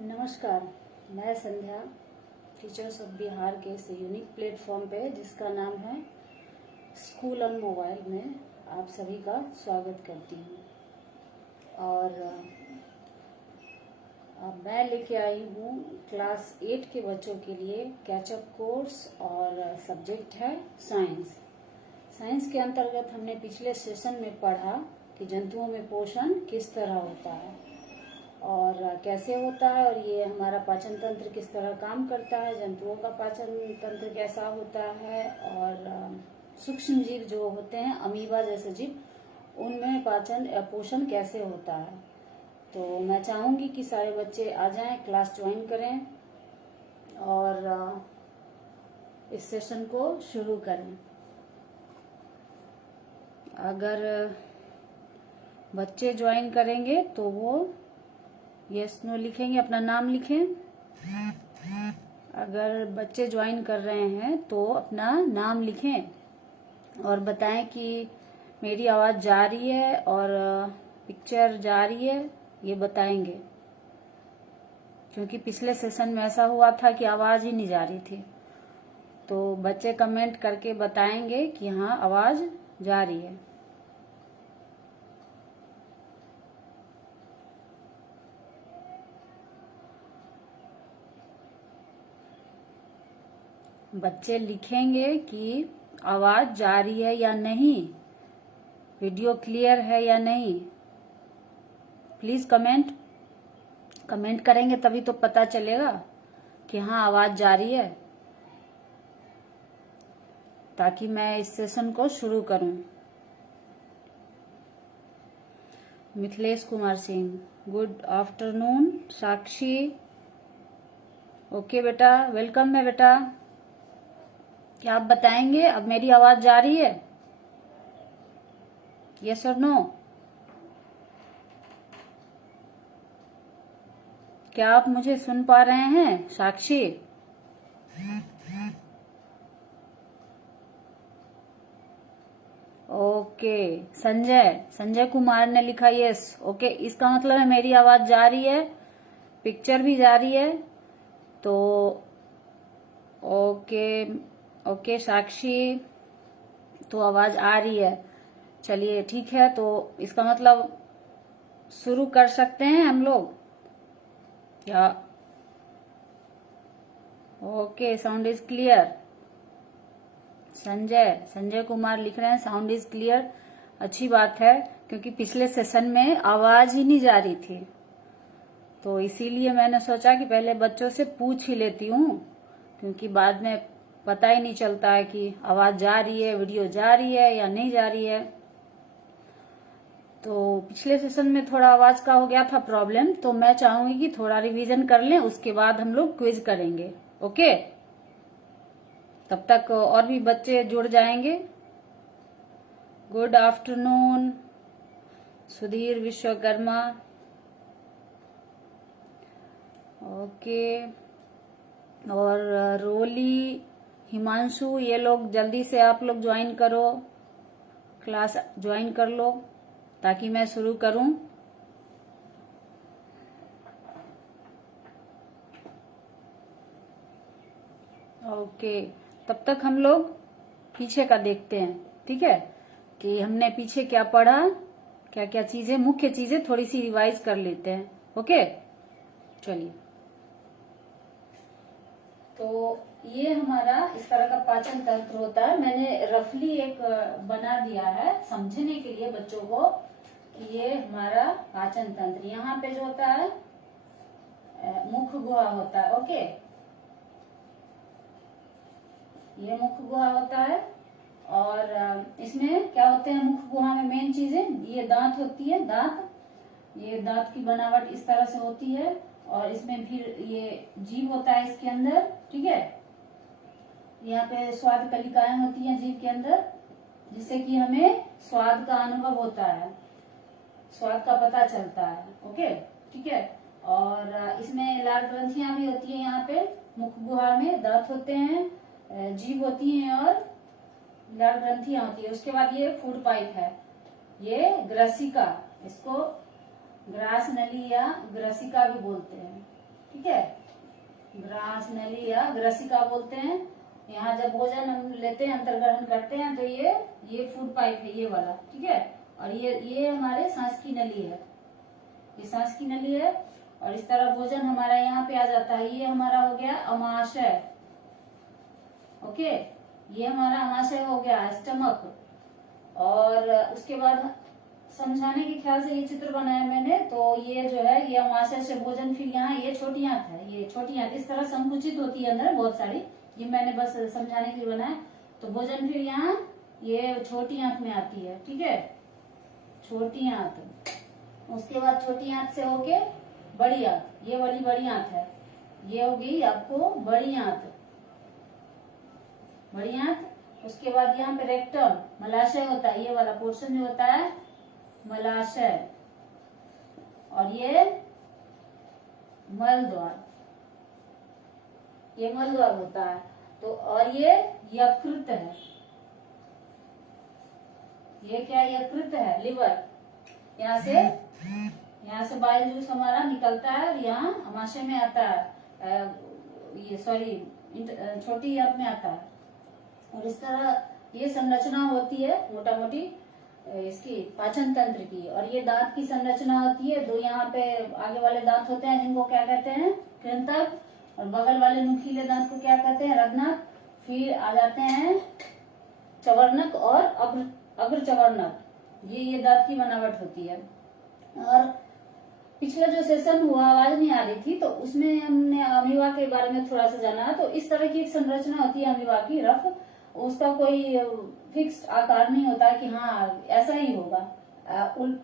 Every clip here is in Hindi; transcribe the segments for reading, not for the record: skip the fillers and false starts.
नमस्कार, मैं संध्या टीचर्स ऑफ बिहार के इस यूनिक प्लेटफॉर्म पे जिसका नाम है स्कूल ऑन मोबाइल में आप सभी का स्वागत करती हूँ। और अब मैं लेके आई हूँ क्लास 8 के बच्चों के लिए कैचअप कोर्स और सब्जेक्ट है साइंस। साइंस के अंतर्गत हमने पिछले सेशन में पढ़ा कि जंतुओं में पोषण किस तरह होता है और कैसे होता है, और ये हमारा पाचन तंत्र किस तरह काम करता है, जंतुओं का पाचन तंत्र कैसा होता है, और सूक्ष्म जीव जो होते हैं अमीबा जैसे जीव उनमें पाचन पोषण कैसे होता है। तो मैं चाहूंगी कि सारे बच्चे आ जाएं, क्लास ज्वाइन करें और इस सेशन को शुरू करें। अगर बच्चे ज्वाइन करेंगे तो वो यस नो लिखेंगे, अपना नाम लिखें। अगर बच्चे ज्वाइन कर रहे हैं तो अपना नाम लिखें और बताएं कि मेरी आवाज़ जा रही है और पिक्चर जा रही है, ये बताएंगे। क्योंकि पिछले सेशन में ऐसा हुआ था कि आवाज़ ही नहीं जा रही थी। तो बच्चे कमेंट करके बताएंगे कि हाँ आवाज़ जा रही है। बच्चे लिखेंगे कि आवाज़ जा रही है या नहीं, वीडियो क्लियर है या नहीं। प्लीज़ कमेंट करेंगे तभी तो पता चलेगा कि हाँ आवाज़ जा रही है, ताकि मैं इस सेशन को शुरू करूं। Mithilesh Kumar Singh, good afternoon. Sakshi, okay बेटा, वेलकम है बेटा। क्या आप बताएंगे अब मेरी आवाज जा रही है? यस और नो? क्या आप मुझे सुन पा रहे हैं? साक्षी, ओके। संजय कुमार ने लिखा यस। ओके, इसका मतलब है मेरी आवाज जा रही है, पिक्चर भी जा रही है। तो ओके साक्षी, तो आवाज आ रही है। चलिए ठीक है, तो इसका मतलब शुरू कर सकते हैं हम लोग क्या? Okay, sound is clear. Sanjay Kumar लिख रहे हैं साउंड इज क्लियर। अच्छी बात है, क्योंकि पिछले सेशन में आवाज ही नहीं जा रही थी, तो इसीलिए मैंने सोचा कि पहले बच्चों से पूछ ही लेती हूँ, क्योंकि बाद में पता ही नहीं चलता है कि आवाज जा रही है, वीडियो जा रही है या नहीं जा रही है। तो पिछले सेशन में थोड़ा आवाज का हो गया था प्रॉब्लम, तो मैं चाहूंगी कि थोड़ा रिवीजन कर लें, उसके बाद हम लोग क्विज करेंगे। ओके, तब तक और भी बच्चे जुड़ जाएंगे। Good afternoon Sudhir Vishwakarma, okay, और रोली, हिमांशु, ये लोग जल्दी से आप लोग ज्वाइन करो, क्लास ज्वाइन कर लो ताकि मैं शुरू करूं। ओके, तब तक हम लोग पीछे का देखते हैं, ठीक है, कि हमने पीछे क्या पढ़ा, क्या क्या चीजें, मुख्य चीजें थोड़ी सी रिवाइज कर लेते हैं। ओके, चलिए। तो ये हमारा इस तरह का पाचन तंत्र होता है। मैंने रफली एक बना दिया है समझने के लिए बच्चों को कि ये हमारा पाचन तंत्र, यहाँ पे जो होता है मुख गुहा होता है। ओके, ये मुख गुहा होता है, और इसमें क्या होते हैं मुख गुहा में मेन चीजें, ये दांत होती है, ये दांत की बनावट इस तरह से होती है, और इसमें फिर ये जीभ होता है इसके अंदर, ठीक है। यहाँ पे स्वाद कलिकाएं होती हैं जीभ के अंदर, जिससे कि हमें स्वाद का अनुभव होता है, स्वाद का पता चलता है। ओके, ठीक है। और इसमें लाल ग्रंथियां भी होती हैं, यहाँ पे मुख गुहा में दांत होते हैं, जीभ होती है और लाल ग्रंथियां होती है। उसके बाद ये फूड पाइप है, ये ग्रसिका, इसको ग्रास नली या ग्रसिका भी बोलते हैं। ठीक है। ग्रास, नली या ग्रसिका बोलते हैं। यहाँ जब भोजन हम लेते हैं, अंतर्ग्रहण करते हैं, तो ये फूड पाइप है, ये वाला, ठीक है। और ये हमारे सांस की नली है, ये सांस की नली है। और इस तरह भोजन हमारा यहाँ पे आ जाता है। ये हमारा हो गया अमाशय, ओके, ये हमारा अमाशय हो गया, स्टमक। और उसके बाद समझाने के ख्याल से ये चित्र बनाया मैंने, तो ये जो है ये अमाशय से भोजन, फिर यहाँ ये छोटी आंत है, ये छोटी आंत इस तरह संकुचित होती है अंदर बहुत सारी, ये मैंने बस समझाने के लिए बनाया। तो भोजन फिर यहाँ ये छोटी आंत में आती है, ठीक है, छोटी आंत। उसके बाद छोटी आंत से होके बड़ी आंत, ये वाली बड़ी आंत है, ये होगी आपको बड़ी आंत, बड़ी आंत। उसके बाद यहाँ पे रेक्टम, मलाशय होता है, ये वाला पोर्शन जो होता है मलाशय। और ये मल द्वार, ये मल द्वार होता है। तो और ये यकृत है, ये क्या यकृत है, लिवर। यहाँ से बाइल जूस हमारा निकलता है और यहाँ अमाशय में आता है, ये सॉरी छोटी आंत में आता है। और इस तरह ये संरचना होती है मोटा मोटी इसकी पाचन तंत्र की। और ये दांत की संरचना होती है, दो यहाँ पे आगे वाले दांत होते हैं जिनको क्या कहते हैं, कृंतक, और बगल वाले नुकीले दांत को क्या कहते हैं, रग्नक। फिर आ जाते हैं चवर्णक और अग्र चवर्णक, ये दांत की बनावट होती है। और पिछला जो सेशन हुआ, आवाज नहीं आ रही थी, तो उसमें हमने अमीबा के बारे में थोड़ा सा जाना। तो इस तरह की एक संरचना होती है अमीबा की, रफ, उसका कोई फिक्स्ड आकार नहीं होता है कि हाँ ऐसा ही होगा,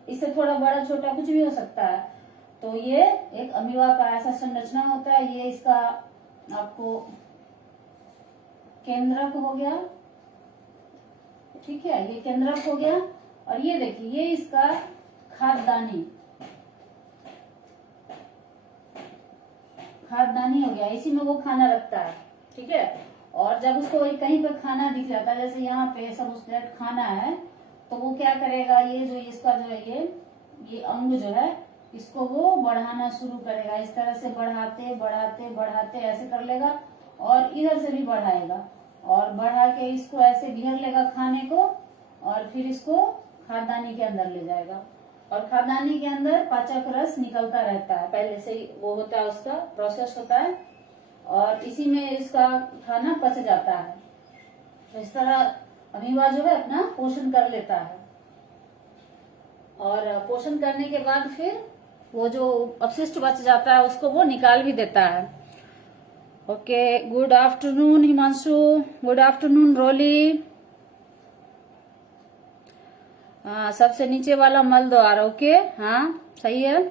इससे थोड़ा बड़ा छोटा कुछ भी हो सकता है। तो ये एक अमीबा का ऐसा संरचना होता है। ये इसका आपको केंद्रक हो गया, ठीक है, ये केंद्रक हो गया। और ये देखिए ये इसका खाद्यदानी हो गया, इसी में वो खाना रखता है, ठीक है। और जब उसको कहीं पर खाना दिख जाता है, जैसे यहाँ पे सबस्ट्रेट खाना है, तो वो क्या करेगा, ये जो इसका जो है ये अंग जो है, इसको वो बढ़ाना शुरू करेगा। इस तरह से बढ़ाते बढ़ाते बढ़ाते ऐसे कर लेगा, और इधर से भी बढ़ाएगा, और बढ़ा के इसको ऐसे घेर लेगा खाने को, और फिर इसको खाद्यदानी के अंदर ले जाएगा। और खाद्यदानी के अंदर पाचक रस निकलता रहता है, पहले से ही वो होता है, उसका प्रोसेस होता है, और इसी में इसका खाना पच जाता है। तो इस तरह अमीबा जो है अपना पोषण कर लेता है। और पोषण करने के बाद फिर वो जो अपशिष्ट बच जाता है उसको वो निकाल भी देता है। Okay, good afternoon Himanshu, good afternoon Roli. हाँ, सबसे नीचे वाला मल द्वार, ओके, हाँ सही है।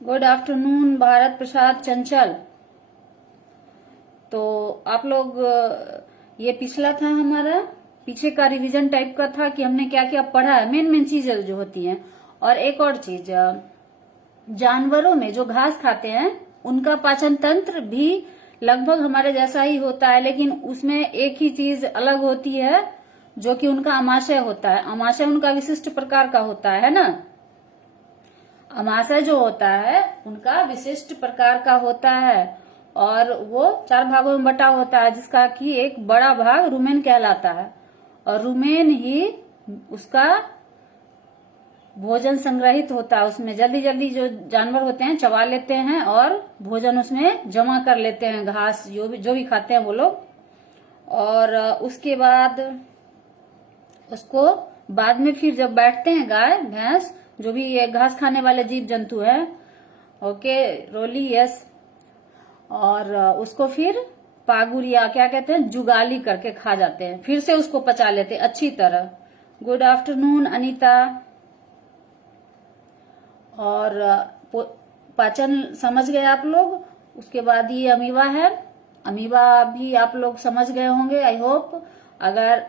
गुड आफ्टरनून भारत प्रसाद चंचल। तो आप लोग, ये पिछला था हमारा, पीछे का रिवीजन टाइप का था कि हमने क्या क्या पढ़ा है, मेन चीजें जो होती हैं। और एक और चीज, जानवरों में जो घास खाते हैं उनका पाचन तंत्र भी लगभग हमारे जैसा ही होता है, लेकिन उसमें एक ही चीज अलग होती है, जो कि उनका अमाशय होता है। अमाशय उनका विशिष्ट प्रकार का होता है ना, अमाशय जो होता है उनका विशिष्ट प्रकार का होता है, और वो 4 भागों में बटा होता है, जिसका कि एक बड़ा भाग रुमेन कहलाता है। और रुमेन ही उसका भोजन संग्रहित होता है, उसमें जल्दी जल्दी जो जानवर होते हैं चबा लेते हैं और भोजन उसमें जमा कर लेते हैं, घास जो भी खाते हैं वो लोग। और उसके बाद उसको बाद में फिर जब बैठते हैं गाय भैंस, जो भी ये घास खाने वाले जीव जंतु है, ओके रोली, यस, और उसको फिर पागुर या क्या कहते हैं जुगाली करके खा जाते हैं, फिर से उसको पचा लेते हैं अच्छी तरह। Good afternoon Anita. और पाचन समझ गए आप लोग। उसके बाद ये अमीबा है, अमीबा भी आप लोग समझ गए होंगे आई होप। अगर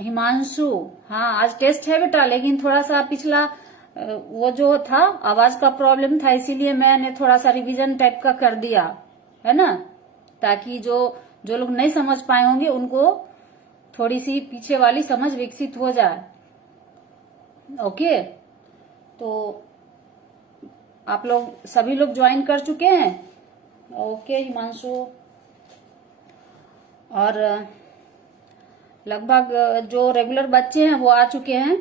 हिमांशु, हाँ आज टेस्ट है बेटा, लेकिन थोड़ा सा पिछला वो जो था आवाज का प्रॉब्लम था, इसीलिए मैंने थोड़ा सा रिवीजन टाइप का कर दिया है ना, ताकि जो लोग नहीं समझ पाए होंगे उनको थोड़ी सी पीछे वाली समझ विकसित हो जाए। ओके, तो आप लोग सभी लोग ज्वाइन कर चुके हैं? ओके हिमांशु। और लगभग जो रेगुलर बच्चे हैं वो आ चुके हैं,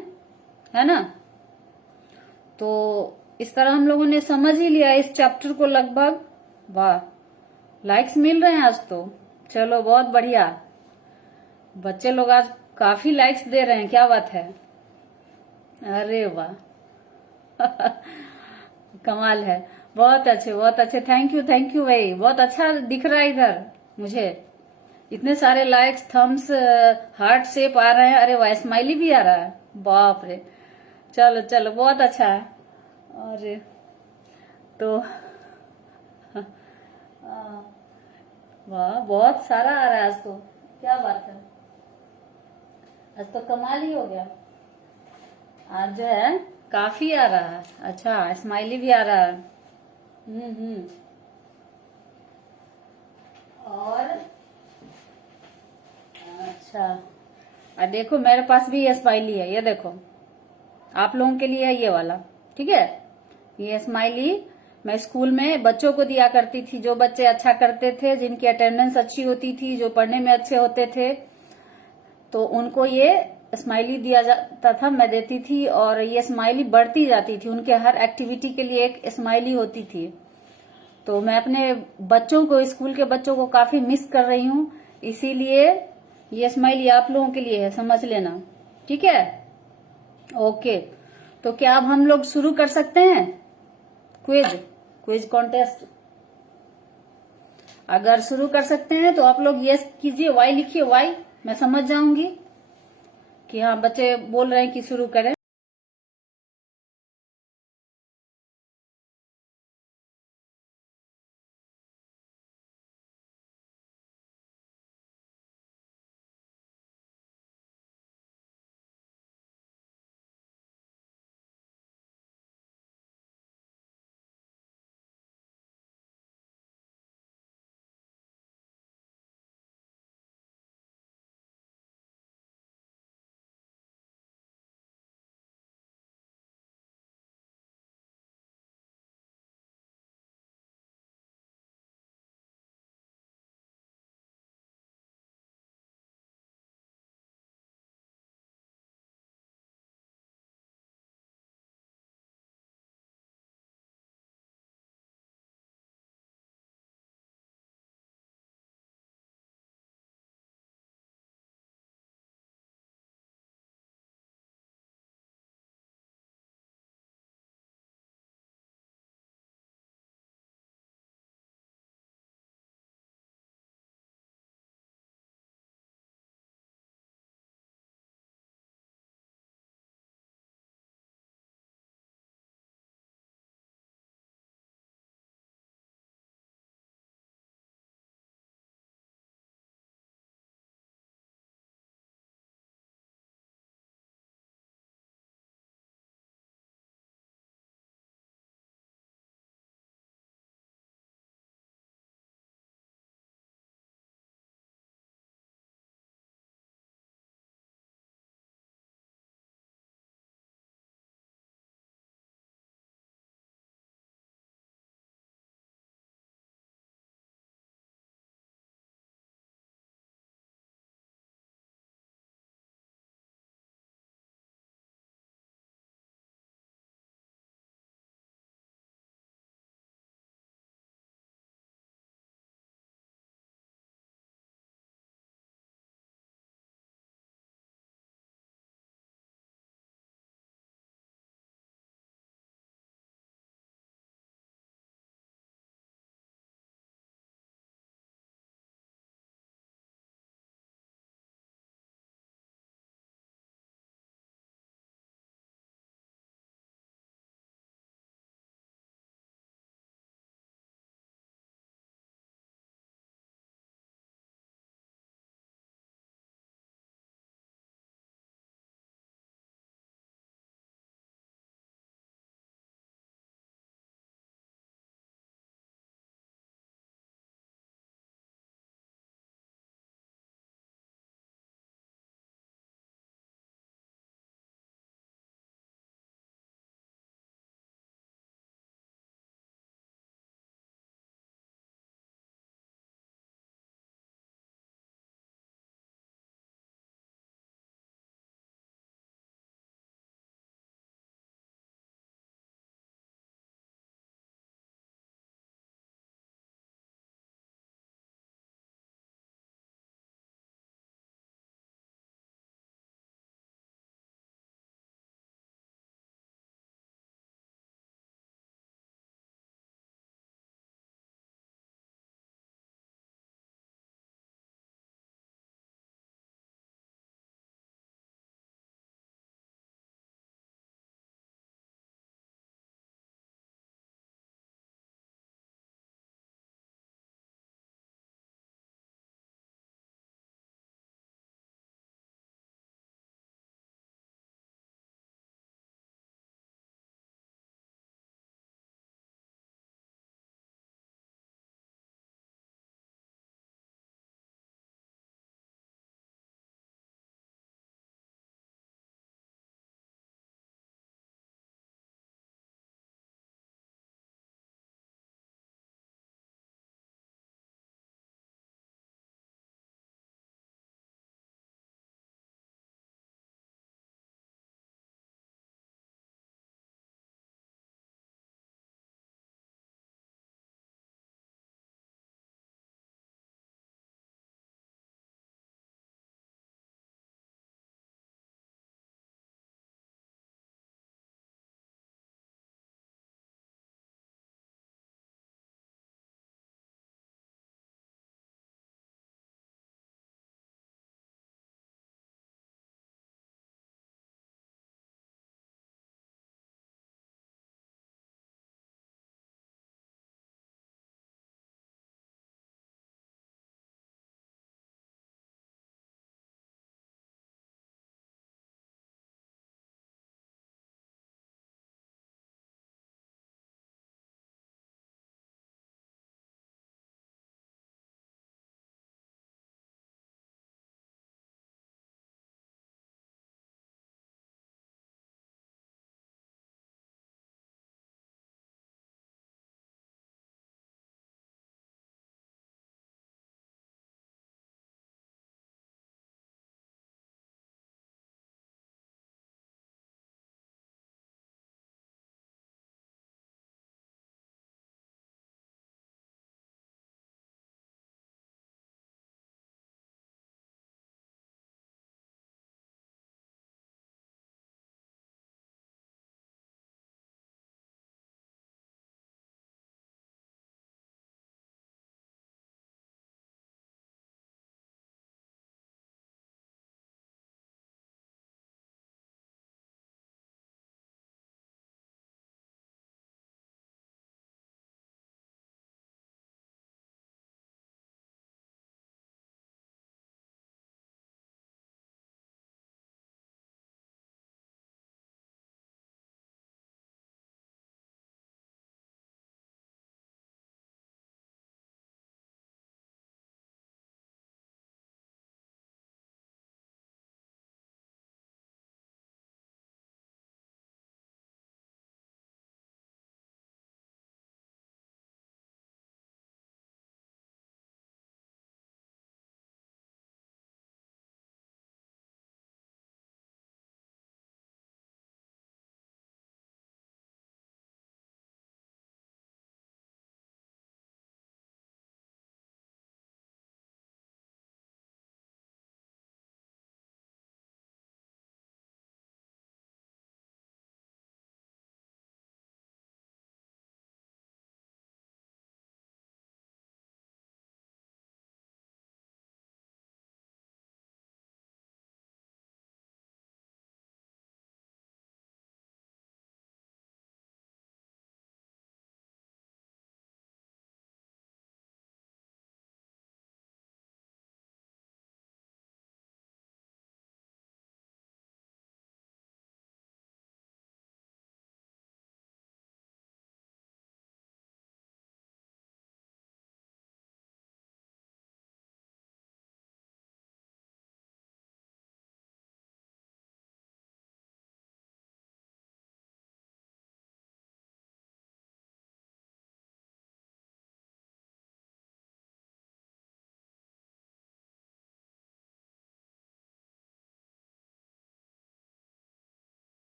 है ना? तो इस तरह हम लोगों ने समझ ही लिया इस चैप्टर को लगभग। वाह, लाइक्स मिल रहे हैं आज तो। चलो बहुत बढ़िया, बच्चे लोग आज काफी लाइक्स दे रहे हैं, क्या बात है। अरे वाह कमाल है। बहुत अच्छे, बहुत अच्छे। थैंक यू भाई, बहुत अच्छा दिख रहा है इधर मुझे। इतने सारे लाइक्स, थम्स, हार्ट शेप आ रहे हैं। अरे वाह, स्माइली भी आ रहा है, बाप रे। चलो चलो, बहुत अच्छा है। अरे तो वाह, बहुत सारा आ रहा है आज तो, क्या बात है। आज तो कमाल ही हो गया। आज जो है काफी आ रहा है। अच्छा, स्माइली भी आ रहा है। हम्म। और अच्छा, देखो मेरे पास भी ये स्माइली है, ये देखो। आप लोगों के लिए है ये वाला, ठीक है। ये स्माइली मैं स्कूल में बच्चों को दिया करती थी, जो बच्चे अच्छा करते थे, जिनकी अटेंडेंस अच्छी होती थी, जो पढ़ने में अच्छे होते थे, तो उनको ये स्माइली दिया जाता था, मैं देती थी। और ये स्माइली बढ़ती जाती थी, उनके हर एक्टिविटी के लिए एक स्माइली होती थी। तो मैं अपने बच्चों को, स्कूल के बच्चों को काफी मिस कर रही हूँ, इसीलिए ये स्माइली आप लोगों के लिए है, समझ लेना, ठीक है। ओके, तो क्या अब हम लोग शुरू कर सकते हैं क्विज क्विज कॉन्टेस्ट? अगर शुरू कर सकते हैं तो आप लोग यस कीजिए, वाई लिखिए, वाई। मैं समझ जाऊंगी कि हाँ, बच्चे बोल रहे हैं कि शुरू करें।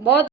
बहुत